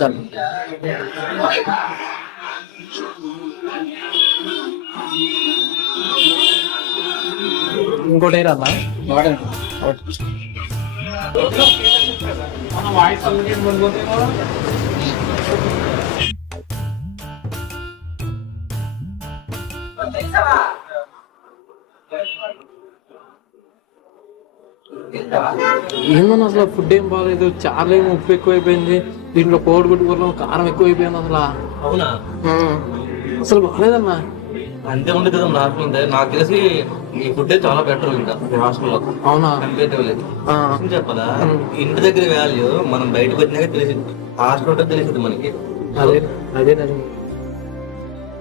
చాలు. ఇంకోటి రాదా ఏందన్నా అసలు ఫుడ్ ఏం బాగాలేదు, చాలా ఏమో ఉప్పు ఎక్కువైపోయింది, దీంట్లో కోడిగుడ్డు కూరలో కారం ఎక్కువైపోయింది అసలు. అవునా? అసలు బాగాలేదన్నా. అంతే ఉంటుంది కదా నార్మల్. నాకు తెలిసి ఈ ఫుడ్ చాలా బెటర్ ఇంకా హాస్టల్లో. అవునా? కంపేటివ్ లేదు చెప్పదా. ఇంటి దగ్గర వాల్యూ మనం బయటకు వచ్చినాక తెలిసింది, హాస్టల్ తెలిసింది మనకి. అదే అదే